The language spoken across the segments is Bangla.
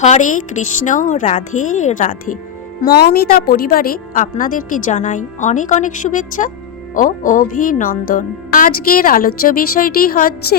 হরে কৃষ্ণ, রাধে রাধে। মৌমিতা পরিবারে আপনাদেরকে জানাই অনেক অনেক শুভেচ্ছা ও অভিনন্দন। আজকের আলোচ্য বিষয়টি হচ্ছে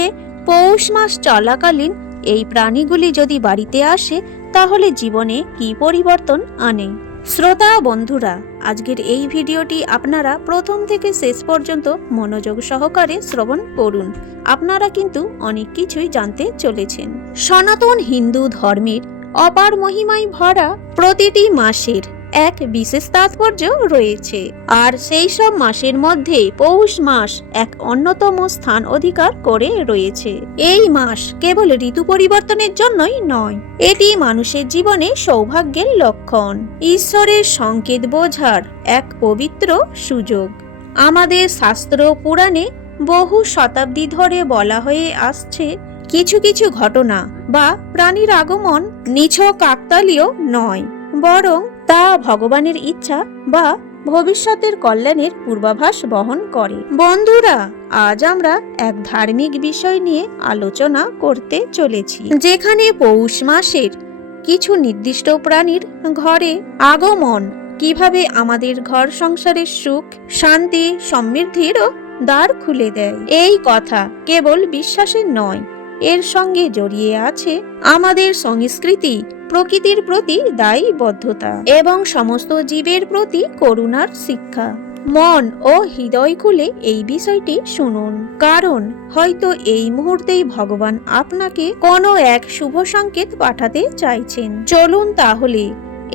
পৌষ মাস চলাকালীন এই প্রাণীগুলি যদি বাড়িতে আসে তাহলে জীবনে কি পরিবর্তন আনে। শ্রোতা বন্ধুরা, আজকের এই ভিডিওটি আপনারা প্রথম থেকে শেষ পর্যন্ত মনোযোগ সহকারে শ্রবণ করুন। আপনারা কিন্তু অনেক কিছুই জানতে চলেছেন। সনাতন হিন্দু ধর্মের অপার মহিমায় ভরা প্রতিটি মাসের এক বিশেষ তাৎপর্য রয়েছে, আর সেই সব মাসের মধ্যে পৌষ মাস এক অন্যতম স্থান অধিকার করে রয়েছে। এই মাস কেবল ঋতু পরিবর্তনের জন্যই নয়, এটি মানুষের জীবনে সৌভাগ্যের লক্ষণ, ঈশ্বরের সংকেত বোঝার এক পবিত্র সুযোগ। আমাদের শাস্ত্র পুরাণে বহু শতাব্দী ধরে বলা হয়ে আসছে, কিছু কিছু ঘটনা বা প্রাণীর আগমন নিছক কাকতালীয় নয়, বরং তা ভগবানের ইচ্ছা বা ভবিষ্যতের কল্যাণের পূর্বাভাস বহন করে। বন্ধুরা, আজ আমরা এক ধার্মিক বিষয় নিয়ে আলোচনা করতে চলেছি, যেখানে পৌষ মাসের কিছু নির্দিষ্ট প্রাণীর ঘরে আগমন কিভাবে আমাদের ঘর সংসারের সুখ, শান্তি, সমৃদ্ধিরও দ্বার খুলে দেয়। এই কথা কেবল বিশ্বাসের নয়, এর সঙ্গে জড়িয়ে আছে আমাদের সংস্কৃতি, প্রকৃতির প্রতি দায়বদ্ধতা এবং সমস্ত জীবের প্রতি করুণার শিক্ষা। মন ও হৃদয় খুলে এই বিষয়টি শুনুন, কারণ হয়তো এই মুহূর্তেই ভগবান আপনাকে কোনো এক শুভ সংকেত পাঠাতে চাইছেন। চলুন তাহলে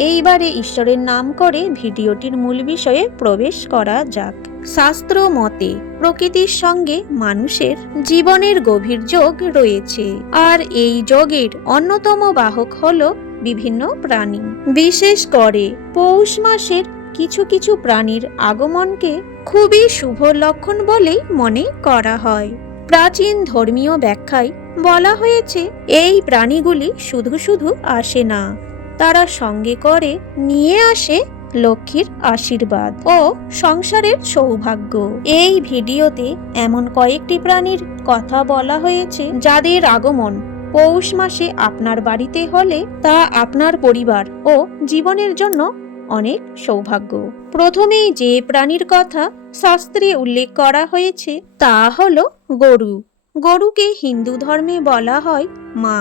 এইবারে ঈশ্বরের নাম করে ভিডিওটির মূল বিষয়ে প্রবেশ করা যাক। শাস্ত্র মতে প্রকৃতির সঙ্গে মানুষের জীবনের গভীর যোগ রয়েছে, আর এই যোগের অন্যতম বাহক হলো বিভিন্ন প্রাণী। বিশেষ করে পৌষ মাসের কিছু কিছু প্রাণীর আগমনকে খুবই শুভ লক্ষণ বলেই মনে করা হয়। প্রাচীন ধর্মীয় ব্যাখ্যায় বলা হয়েছে, এই প্রাণীগুলি শুধু শুধু আসে না, তারা সঙ্গে করে নিয়ে আসে লক্ষ্মীর আশীর্বাদ ও সংসারের সৌভাগ্য। এই ভিডিওতে এমন কয়েকটি প্রাণীর কথা বলা হয়েছে যাদের আগমন পৌষ মাসে আপনার বাড়িতে হলে তা আপনার পরিবার ও জীবনের জন্য অনেক সৌভাগ্য। প্রথমেই যে প্রাণীর কথা শাস্ত্রে উল্লেখ করা হয়েছে তা হলো গরু। গরুকে হিন্দু ধর্মে বলা হয় মা,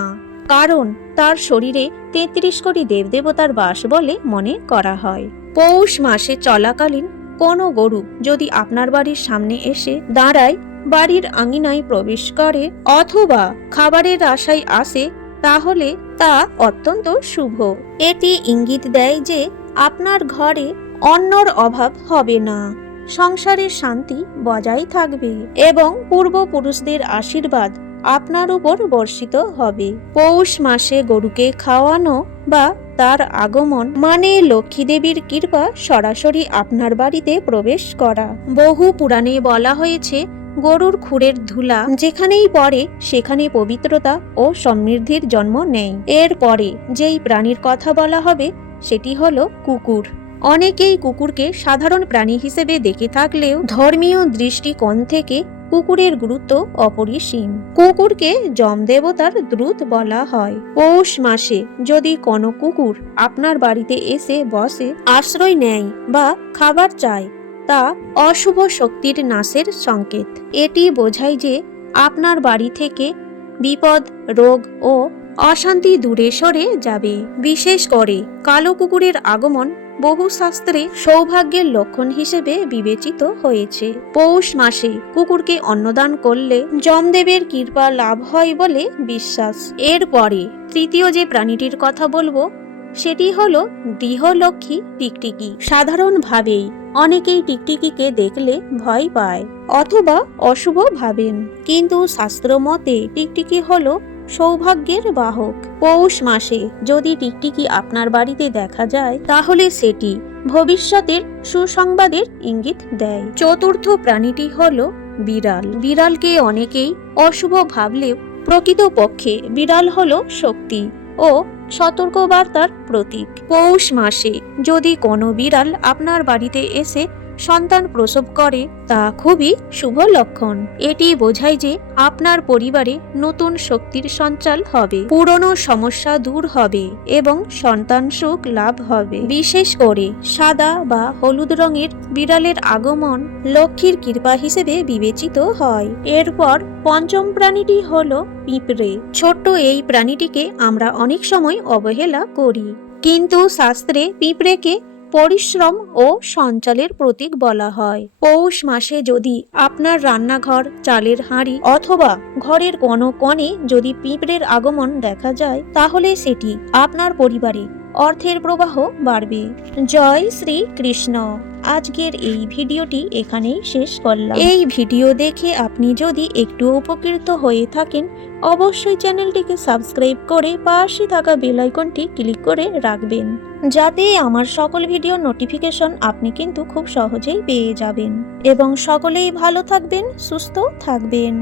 কারণ তার শরীরে 33 কোটি দেবদেবতার বাস বলে মনে করা হয়। পৌষ মাসে চলাকালীন কোনো গরু যদি আপনার বাড়ির সামনে এসে দাঁড়ায়, বাড়ির আঙিনায় প্রবেশ করে অথবা খাবারের আশায় আসে, তাহলে তা অত্যন্ত শুভ। এটি ইঙ্গিত দেয় যে আপনার ঘরে অন্নর অভাব হবে না, সংসারের শান্তি বজায় থাকবে এবং পূর্বপুরুষদের আশীর্বাদ আপনার উপর বর্ষিত হবে। পৌষ মাসে গরুকে খাওয়ানো বা তার আগমন মানে লক্ষ্মী দেবীর কৃপা সরাসরি আপনার বাড়িতে প্রবেশ করা। বহু পুরাণে বলা হয়েছে, গরুর খুরের ধুলা যেখানেই পড়ে সেখানে পবিত্রতা ও সমৃদ্ধির জন্ম নেয়। এরপরে যেই প্রাণীর কথা বলা হবে সেটি হলো কুকুর। অনেকেই কুকুরকে সাধারণ প্রাণী হিসেবে দেখে থাকলেও ধর্মীয় দৃষ্টিকোণ থেকে কুকুরের গুরুত্ব অপরিসীম। কুকুরকে যমদেবতার দূত বলা হয়। পৌষ মাসে যদি কোনো কুকুর আপনার বাড়িতে এসে বসে, আশ্রয় নেয় বা খাবার চায়, তা অশুভ শক্তির নাশের সংকেত। এটি বোঝায় যে আপনার বাড়ি থেকে বিপদ, রোগ ও অশান্তি দূরে সরে যাবে। বিশেষ করে কালো কুকুরের আগমন বহু শাস্ত্রে সৌভাগ্যের লক্ষণ হিসেবে বিবেচিত হয়েছে। পৌষ মাসে কুকুরকে অন্নদান করলে যমদেবের কৃপা লাভ হয় বলে বিশ্বাস। এরপরে তৃতীয় যে প্রাণীটির কথা বলবো সেটি হলো গৃহলক্ষ্মী টিকটিকি। সাধারণভাবেই অনেকেই টিকটিকিকে দেখলে ভয় পায় অথবা অশুভ ভাবেন, কিন্তু শাস্ত্র মতে টিকটিকি হলো সৌভাগ্যের বাহক। পৌষ মাসে যদি টিকটিকি আপনার বাড়িতে দেখা যায়, তাহলে সেটি ভবিষ্যতের সুসংবাদের ইঙ্গিত দেয়। চতুর্থ প্রাণীটি হলো বিড়াল। বিড়ালকে অনেকেই অশুভ ভাবলেও প্রকৃতপক্ষে বিড়াল হলো শক্তি ও সতর্কবার্তার প্রতীক। পৌষ মাসে যদি কোনো বিড়াল আপনার বাড়িতে এসে সন্তান প্রসব করে তা খুবই শুভ লক্ষণ। এটি বোঝায় যে আপনার পরিবারে নতুন শক্তির সঞ্চার হবে, পুরনো সমস্যা দূর হবে এবং সন্তান সুখ লাভ হবে। বিশেষ করে সাদা বা হলুদ রঙের বিড়ালের আগমন লক্ষ্মীর কৃপা হিসেবে বিবেচিত হয়। এরপর পঞ্চম প্রাণীটি হলো পিঁপড়ে। ছোট্ট এই প্রাণীটিকে আমরা অনেক সময় অবহেলা করি, কিন্তু শাস্ত্রে পিঁপড়েকে পরিশ্রম ও সঞ্চালের প্রতীক বলা হয়। পৌষ মাসে যদি আপনার রান্নাঘর, চালের হাঁড়ি অথবা ঘরের কোনো কোণে যদি পিঁপড়ের আগমন দেখা যায়, তাহলে সেটি আপনার পরিবারে অর্থের প্রবাহ বাড়বে। জয় শ্রী কৃষ্ণ। আজকের এই ভিডিওটি এখানেই শেষ করলাম। এই ভিডিও দেখে আপনি যদি একটু উপকৃত হয়ে থাকেন, অবশ্যই চ্যানেলটিকে সাবস্ক্রাইব করে পাশে থাকা বেল আইকনটি ক্লিক করে রাখবেন, যাতে আমার সকল ভিডিও নোটিফিকেশন আপনি কিন্তু খুব সহজেই পেয়ে যাবেন। এবং সকলেই ভালো থাকবেন, সুস্থ থাকবেন।